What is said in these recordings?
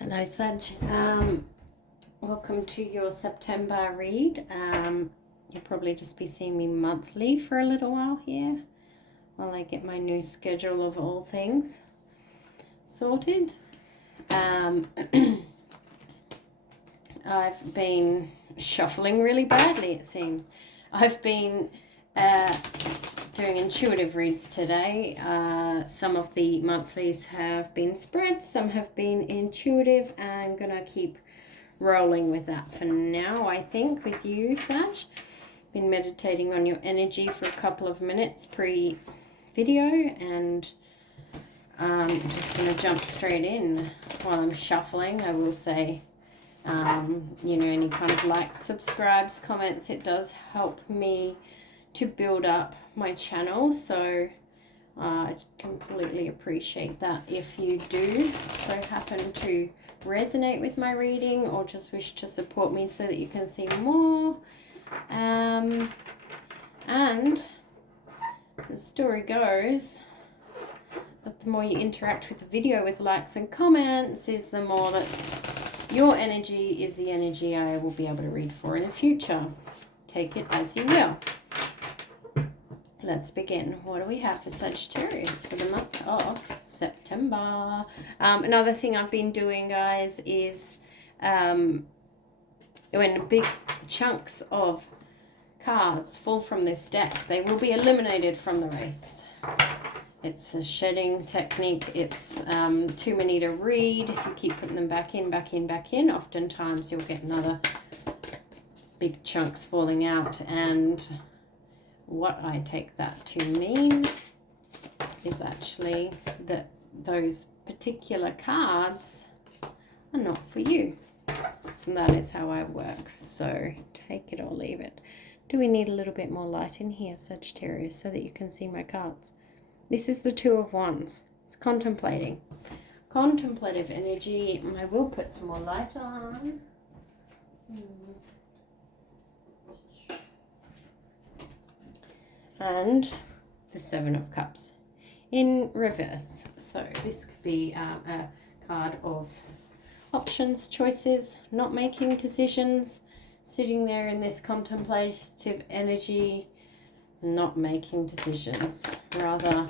Hello, Sag. Welcome to your September read. You'll probably just be seeing me monthly for a little while here while I get my new schedule of all things sorted. I've been shuffling really badly, it seems. I've been doing intuitive reads today. Some of the monthlies have been spreads, some have been intuitive. I'm gonna keep rolling with that for now, I think, with you, Sag. Been meditating on your energy for a couple of minutes pre-video, and I'm just gonna jump straight in while I'm shuffling. I will say, any kind of likes, subscribes, comments, it does help me to build up my channel, so I completely appreciate that. If you do so happen to resonate with my reading or just wish to support me so that you can see more, and the story goes that the more you interact with the video with likes and comments is the more that your energy is the energy I will be able to read for in the future. Take it as you will. Let's begin. What do we have for Sagittarius for the month of September? Another thing I've been doing, guys, is when big chunks of cards fall from this deck, they will be eliminated from the race. It's a shedding technique. It's too many to read. If you keep putting them back in, oftentimes you'll get another big chunks falling out. And what I take that to mean is actually that those particular cards are not for you. And that is how I work. So take it or leave it. Do we need a little bit more light in here, Sagittarius, so that you can see my cards? This is the Two of Wands. It's contemplating. Contemplative energy. I will put some more light on. And the Seven of Cups in reverse. So this could be a card of options, choices, not making decisions, sitting there in this contemplative energy, not making decisions, rather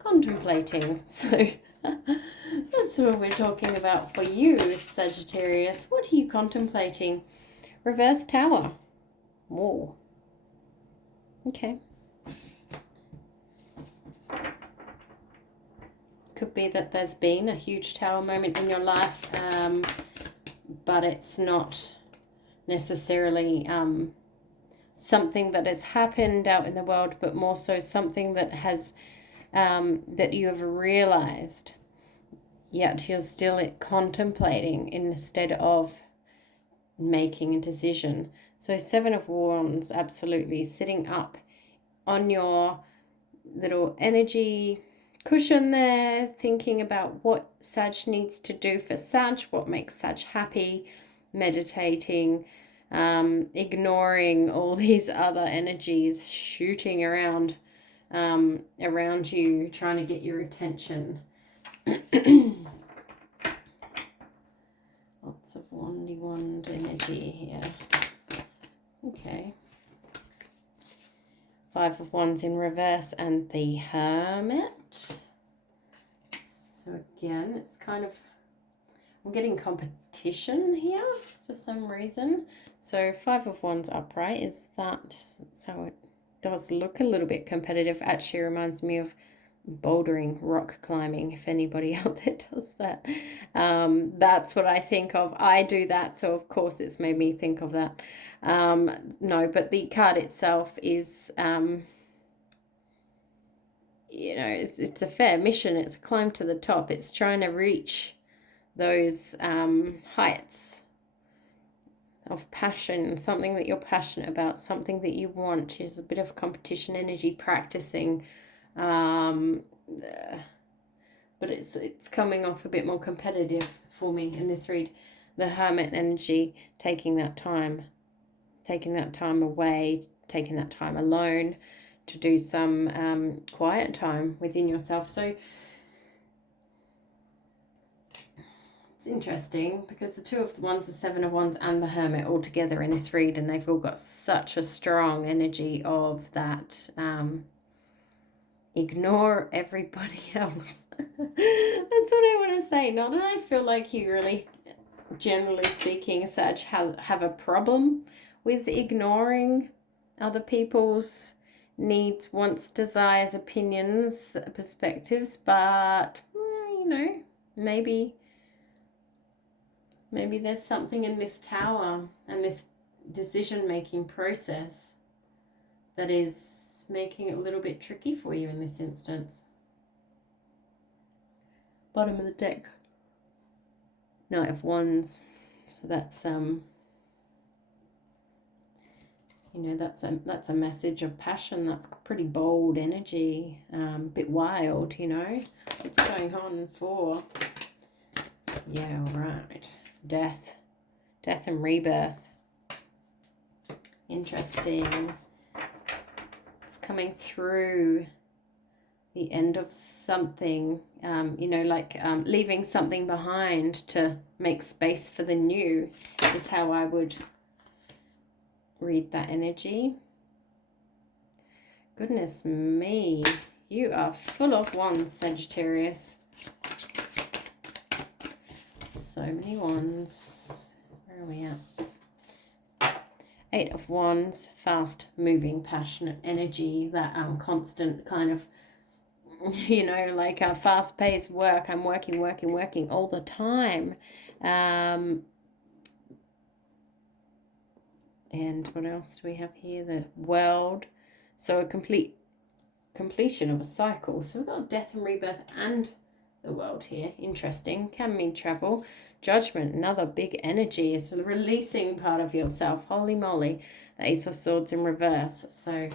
contemplating. So that's what we're talking about for you, Sagittarius. What are you contemplating? Reverse Tower. Whoa. Okay. Could be that there's been a huge tower moment in your life, but it's not necessarily something that has happened out in the world, but more so something that has that you have realized, yet you're still contemplating instead of making a decision. So Seven of Wands, absolutely sitting up on your little energy cushion there, thinking about what Sag needs to do for Sag, what makes Sag happy, meditating, ignoring all these other energies shooting around you, trying to get your attention. Lots of wand energy here. Okay. Five of Wands in reverse and the Hermit. So again, it's kind of, I'm getting competition here for some reason. So Five of Wands upright is that's how it does look a little bit competitive. Actually reminds me of bouldering, rock climbing, if anybody out there does that. That's what I think of. I do that, so of course it's made me think of that. No, but the card itself is it's a fair mission. It's a climb to the top. It's trying to reach those heights of passion, something that you're passionate about, something that you want. Is a bit of competition energy, practicing, but it's coming off a bit more competitive for me in this read. The Hermit energy, taking that time away, taking that time alone to do some quiet time within yourself. So It's interesting because the Two of Wands, the Seven of Wands, and the Hermit all together in this read, and they've all got such a strong energy of that. Ignore everybody else. That's what I want to say. Not that I feel like you really, generally speaking, Sag, have a problem with ignoring other people's needs, wants, desires, opinions, perspectives, but, you know, maybe there's something in this Tower and this decision-making process that is making it a little bit tricky for you in this instance. Bottom of the deck. Knight of Wands. So that's you know, that's a message of passion. That's pretty bold energy, a bit wild, you know. What's going on for? Yeah, all right. Death and rebirth. Interesting. It's coming through the end of something, you know, like leaving something behind to make space for the new is how I would read that energy. Goodness me, you are full of wands, Sagittarius. So many wands. Where are we at? Eight of Wands, fast moving, passionate energy, that constant kind of, you know, like a fast paced work. I'm working all the time. And what else do we have here? The World. So a completion of a cycle. So we've got death and rebirth and the World here. Interesting. Can mean travel. Judgment, another big energy. It's releasing part of yourself. Holy moly. The Ace of Swords in reverse. So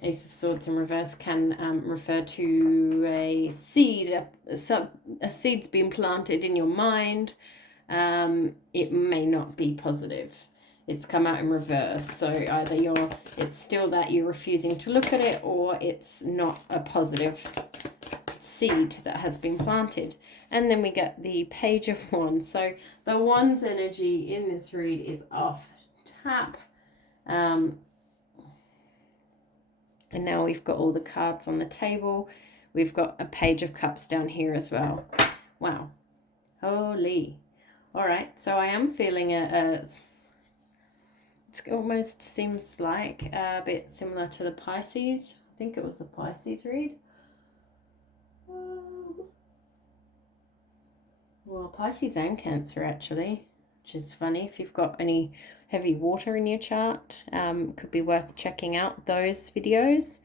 Ace of Swords in reverse can refer to a seed. A seed's been planted in your mind. It may not be positive. It's come out in reverse. So either it's still that you're refusing to look at it, or it's not a positive seed that has been planted. And then we get the Page of Wands. So the Wands energy in this read is off tap. And now we've got all the cards on the table. We've got a Page of Cups down here as well. Wow. Holy. All right. So I am feeling it almost seems like a bit similar to the Pisces. I think it was the Pisces read. Well, Pisces and Cancer actually, which is funny. If you've got any heavy water in your chart, could be worth checking out those videos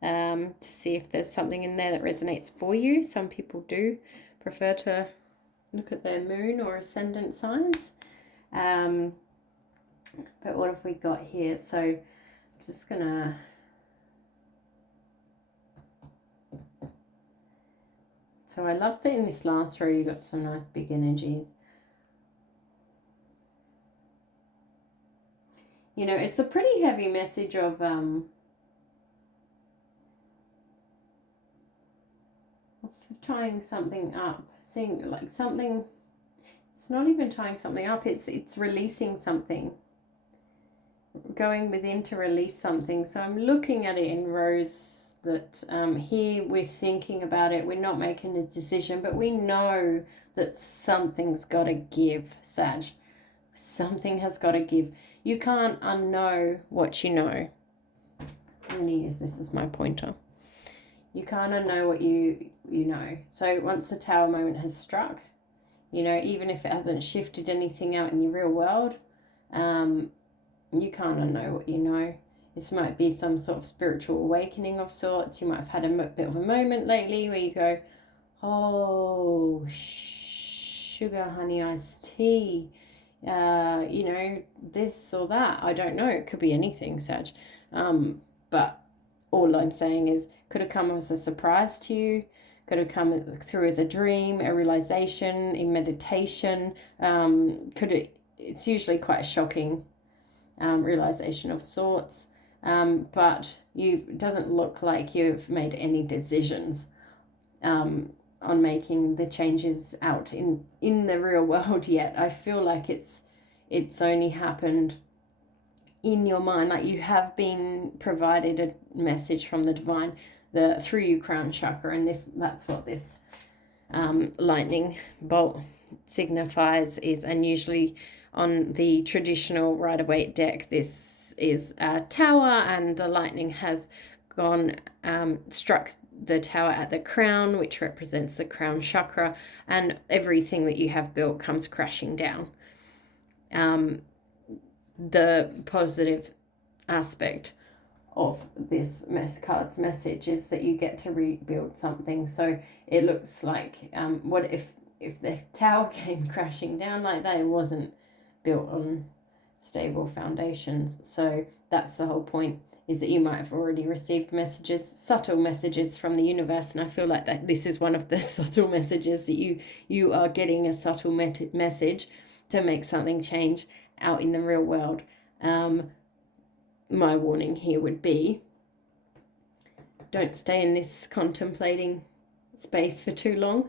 to see if there's something in there that resonates for you. Some people do prefer to look at their moon or ascendant signs. But what have we got here? So I'm just gonna so I love that in this last row you got some nice big energies. You know, it's a pretty heavy message of tying something up, seeing like something. It's not even tying something up, it's releasing something, going within to release something. So I'm looking at it in rows that here we're thinking about it, we're not making a decision, but we know that something's got to give, Sag. Something has got to give. You can't unknow what you know. I'm going to use this as my pointer. You can't unknow what you know. So once the Tower moment has struck, you know, even if it hasn't shifted anything out in your real world, you can't unknow what you know. This might be some sort of spiritual awakening of sorts. You might have had a bit of a moment lately where you go, oh, sugar, honey, iced tea, you know, this or that. I don't know. It could be anything, Sag. But all I'm saying is, could have come as a surprise to you. Could have come through as a dream, a realization, in meditation. It's usually quite a shocking realization of sorts. But it doesn't look like you've made any decisions. on making the changes out in the real world yet. I feel like it's only happened in your mind. Like you have been provided a message from the divine through your crown chakra, and that's what this lightning bolt signifies is. And usually on the traditional Rider-Waite deck, this is a tower, and the lightning has gone struck the tower at the crown, which represents the crown chakra, and everything that you have built comes crashing down. The positive aspect of this card's message is that you get to rebuild something. So it looks like what if the tower came crashing down like that? It wasn't built on stable foundations. So that's the whole point, is that you might have already received messages, subtle messages from the universe, and I feel like that this is one of the subtle messages, that you are getting a subtle message to make something change out in the real world. My warning here would be, don't stay in this contemplating space for too long.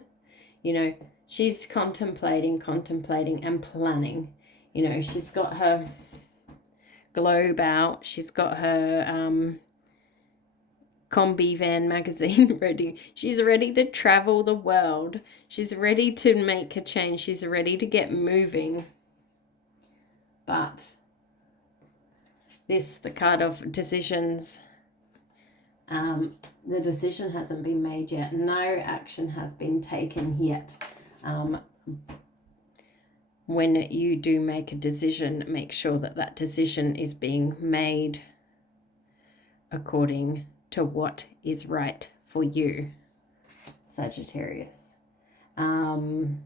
You know, she's contemplating and planning. You know, she's got her globe out, she's got her combi van magazine ready. She's ready to travel the world. She's ready to make a change. She's ready to get moving. But the card of decisions, the decision hasn't been made yet. No action has been taken yet. When you do make a decision, make sure that decision is being made according to what is right for you, Sagittarius. And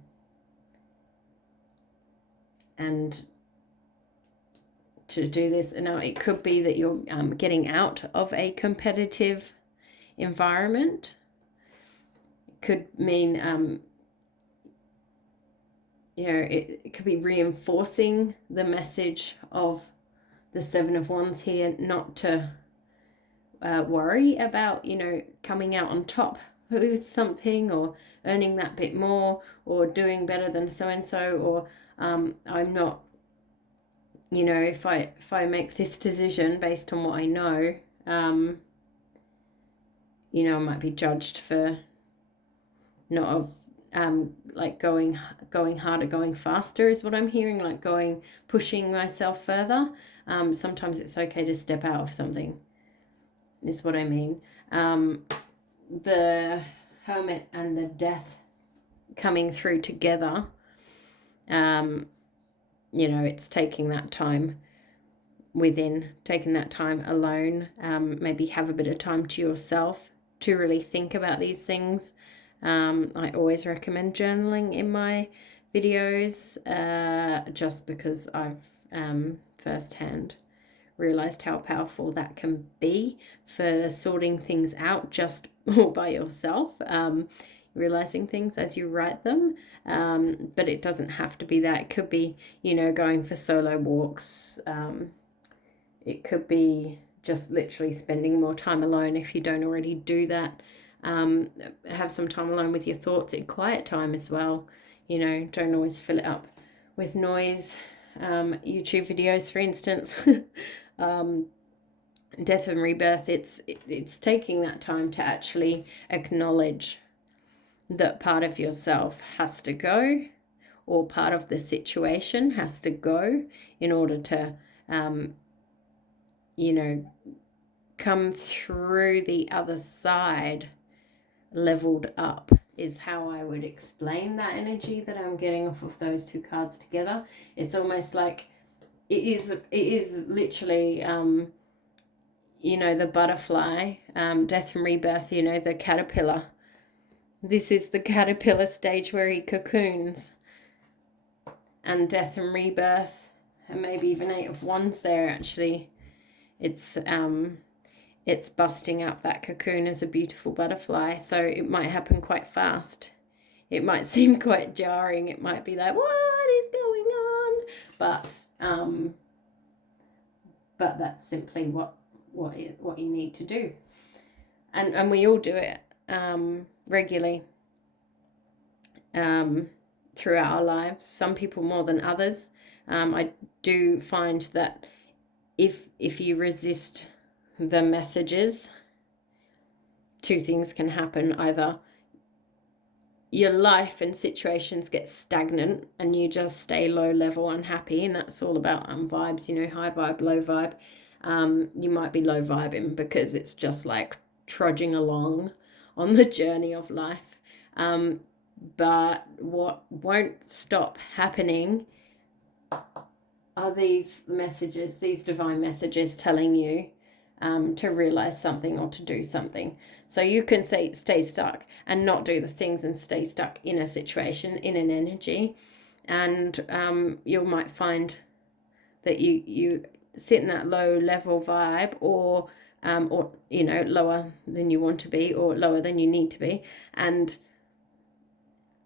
to do this, now it could be that you're getting out of a competitive environment. It could mean you know, it could be reinforcing the message of the Seven of Wands here, not to worry about, you know, coming out on top with something, or earning that bit more, or doing better than so-and-so, or I'm not, you know, if I make this decision based on what I know, you know, I might be judged for not like going harder, going faster is what I'm hearing, like pushing myself further. Sometimes it's okay to step out of something, is what I mean. The Hermit and the Death coming through together, you know, it's taking that time taking that time alone, maybe have a bit of time to yourself to really think about these things. I always recommend journaling in my videos, just because I've firsthand realized how powerful that can be for sorting things out just all by yourself, realizing things as you write them. But it doesn't have to be that. It could be, you know, going for solo walks. It could be just literally spending more time alone if you don't already do that. Have some time alone with your thoughts in quiet time as well. You know, don't always fill it up with noise. YouTube videos, for instance. Death and rebirth, it's taking that time to actually acknowledge that part of yourself has to go, or part of the situation has to go, in order to you know, come through the other side leveled up, is how I would explain that energy that I'm getting off of those two cards together. It's almost like it is literally you know, the butterfly, death and rebirth, you know, the caterpillar. This is the caterpillar stage where he cocoons, and death and rebirth, and maybe even Eight of Wands there actually. It's busting up that cocoon as a beautiful butterfly, so it might happen quite fast. It might seem quite jarring. It might be like, what is going on? But that's simply what you need to do, and we all do it regularly. throughout our lives, some people more than others. I do find that if you resist the messages, two things can happen. Either your life and situations get stagnant and you just stay low level unhappy, and that's all about vibes, you know, high vibe, low vibe. You might be low vibing because it's just like trudging along on the journey of life. But what won't stop happening are these messages, these divine messages telling you to realize something or to do something. So you can stay stuck and not do the things and stay stuck in a situation, in an energy. And you might find that you sit in that low level vibe, or you know, lower than you want to be or lower than you need to be. And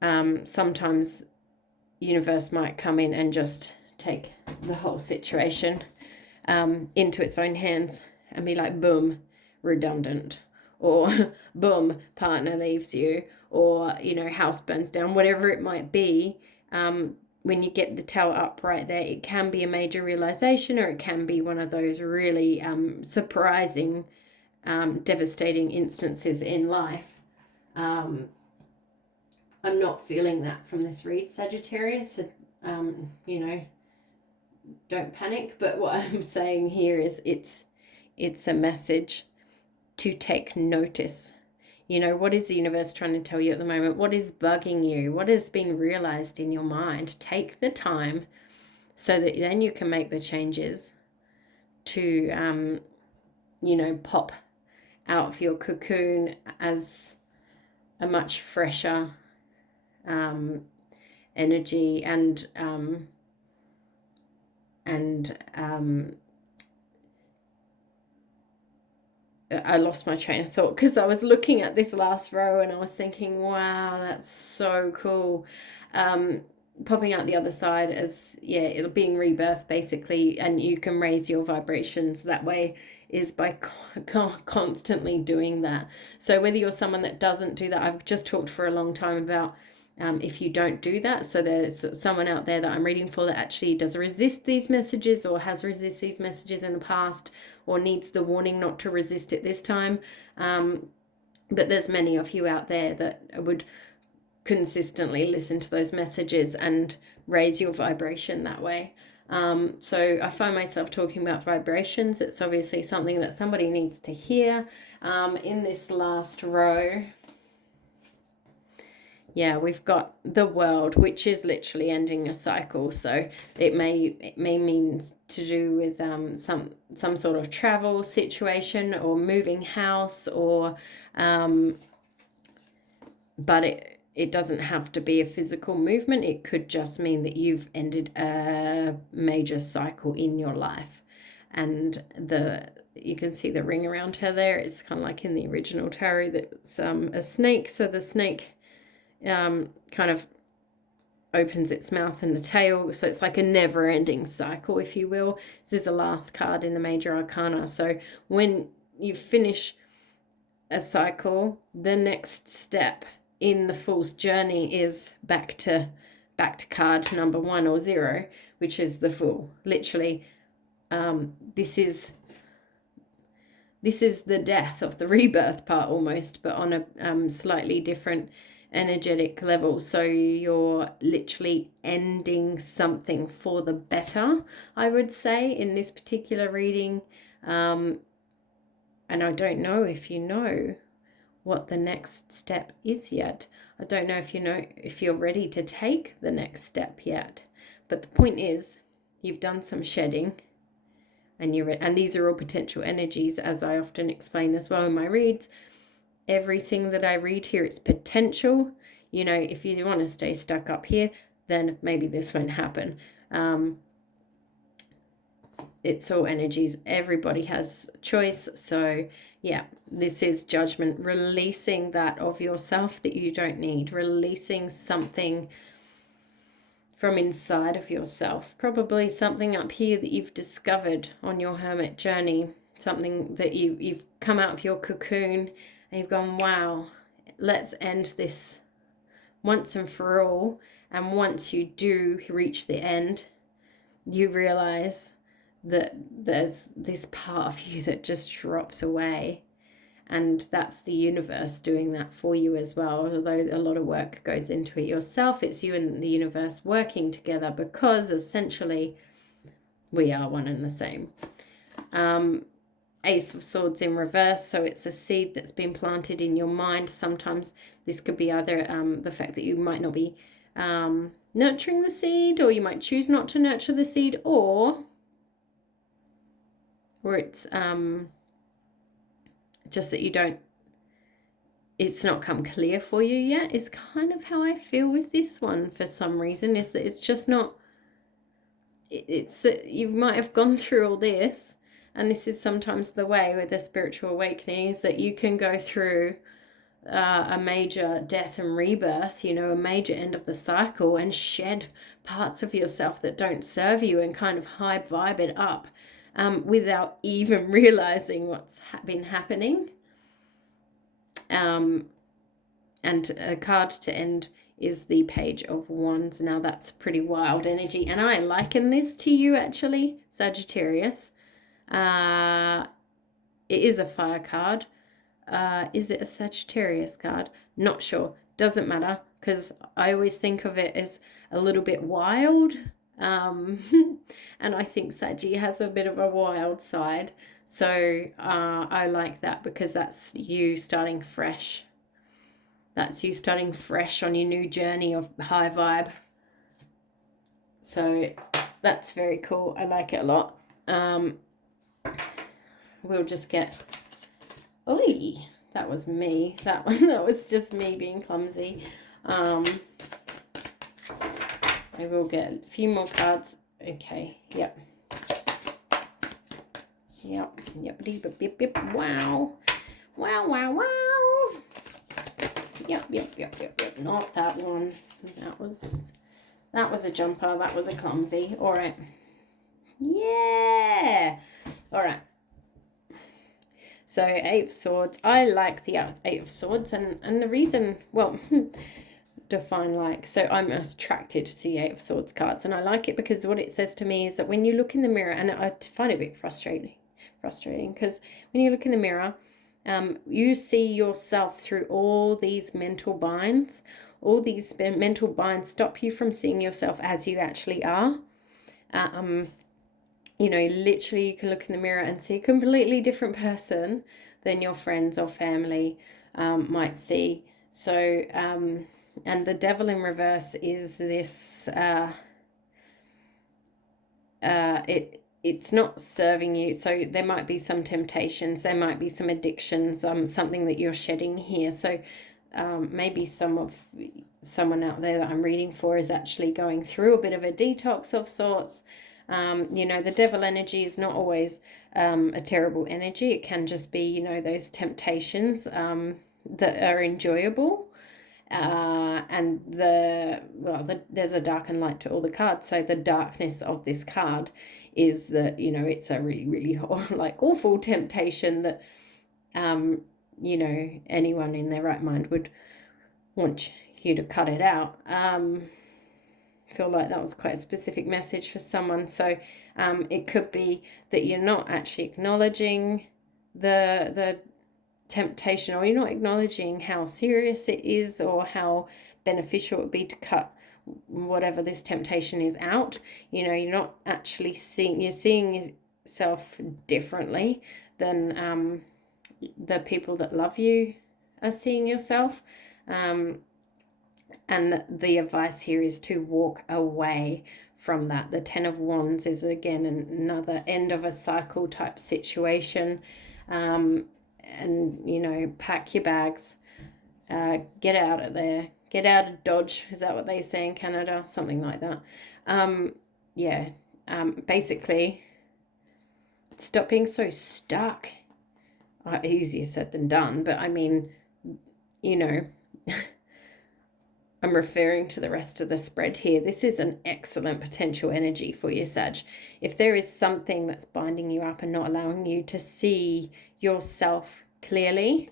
sometimes universe might come in and just take the whole situation into its own hands and be like, boom, redundant, or boom, partner leaves you, or, you know, house burns down, whatever it might be. When you get the tail up right there, it can be a major realization, or it can be one of those really surprising, devastating instances in life. I'm not feeling that from this read, Sagittarius. So, you know, don't panic. But what I'm saying here is it's a message to take notice. You know, what is the universe trying to tell you at the moment? What is bugging you? What has been realized in your mind? Take the time so that then you can make the changes to, you know, pop out of your cocoon as a much fresher energy and I lost my train of thought because I was looking at this last row and I was thinking, wow, that's so cool. Popping out the other side as, yeah, it'll being rebirth basically, and you can raise your vibrations that way is by constantly doing that. So whether you're someone that doesn't do that, I've just talked for a long time about if you don't do that. So there's someone out there that I'm reading for that actually does resist these messages, or has resisted these messages in the past, or needs the warning not to resist it this time. But there's many of you out there that would consistently listen to those messages and raise your vibration that way. So I find myself talking about vibrations. It's obviously something that somebody needs to hear. In this last row, yeah, we've got the world, which is literally ending a cycle. So it may mean to do with some sort of travel situation or moving house, or but it doesn't have to be a physical movement. It could just mean that you've ended a major cycle in your life. And you can see the ring around her there. It's kind of like in the original tarot, that's a snake. So the snake kind of opens its mouth and the tail, so it's like a never-ending cycle, if you will. This is the last card in the major arcana. So when you finish a cycle, the next step in the Fool's journey is back to card number 1 or 0, which is the Fool. Literally, this is the death of the rebirth part almost, but on a slightly different energetic level. So you're literally ending something for the better, I would say, in this particular reading. And I don't know if you know what the next step is yet. I don't know if you're ready to take the next step yet. But the point is, you've done some shedding, and these are all potential energies, as I often explain as well in my reads. Everything that I read here, it's potential. You know, if you want to stay stuck up here, then maybe this won't happen. It's all energies. Everybody has choice. So yeah, this is judgment, releasing that of yourself that you don't need, releasing something from inside of yourself, probably something up here that you've discovered on your hermit journey, something that you've come out of your cocoon and you've gone, wow, let's end this once and for all. And once you do reach the end, you realize that there's this part of you that just drops away. And that's the universe doing that for you as well. Although a lot of work goes into it yourself, it's you and the universe working together, because essentially we are one and the same. Ace of Swords in reverse, so it's a seed that's been planted in your mind. Sometimes this could be either the fact that you might not be nurturing the seed, or you might choose not to nurture the seed, or it's just that you don't, it's not come clear for you yet, is kind of how I feel with this one for some reason, is that it's just not, it's that you might have gone through all this, and this is sometimes the way with the spiritual awakening, is that you can go through a major death and rebirth, you know, a major end of the cycle, and shed parts of yourself that don't serve you and kind of high vibe it up without even realizing what's been happening. And a card to end is the Page of Wands. Now that's pretty wild energy, and I liken this to you actually, Sagittarius. It is a fire card. Is it a Sagittarius card? Not sure. Doesn't matter, because I always think of it as a little bit wild. And I think Saggy has a bit of a wild side. So I like that, because that's you starting fresh. That's you starting fresh on your new journey of high vibe. So that's very cool. I like it a lot. We'll just get... Oi, that was me. That was just me being clumsy. I will get a few more cards. Okay, yep. Yep. Wow. Yep. Not that one. That was a jumper. That was a clumsy. All right. Yeah. All right. So Eight of Swords. I like the Eight of Swords, and the reason, well, define like. So I'm attracted to the Eight of Swords cards, and I like it because what it says to me is that when you look in the mirror, and I find it a bit frustrating because when you look in the mirror, you see yourself through all these mental binds. All these mental binds stop you from seeing yourself as you actually are. You know, literally you can look in the mirror and see a completely different person than your friends or family might see. So, and the Devil in reverse is this, it's not serving you. So there might be some temptations, there might be some addictions, something that you're shedding here. So maybe someone out there that I'm reading for is actually going through a bit of a detox of sorts. You know, the devil energy is not always a terrible energy. It can just be, you know, those temptations that are enjoyable. And there's a dark and light to all the cards. So the darkness of this card is that, you know, it's a really, really like awful temptation that, you know, anyone in their right mind would want you to cut it out. Feel like that was quite a specific message for someone. So it could be that you're not actually acknowledging the temptation, or you're not acknowledging how serious it is or how beneficial it would be to cut whatever this temptation is out. You know, you're not actually seeing yourself differently than the people that love you are seeing yourself. And the advice here is to walk away from that. The Ten of Wands is, again, another end of a cycle type situation. And, you know, pack your bags, get out of there, get out of Dodge. Is that what they say in Canada? Something like that. Basically, stop being so stuck. Easier said than done, but I mean, you know, I'm referring to the rest of the spread here. This is an excellent potential energy for you, Sag. If there is something that's binding you up and not allowing you to see yourself clearly,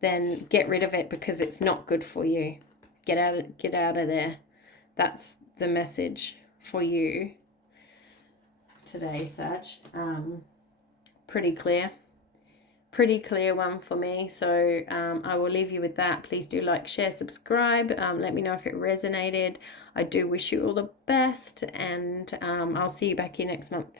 then get rid of it, because it's not good for you. get out of there. That's the message for you today, Sag. Pretty clear one for me. So I will leave you with that. Please do like, share, subscribe. Let me know if it resonated. I do wish you all the best, and I'll see you back here next month.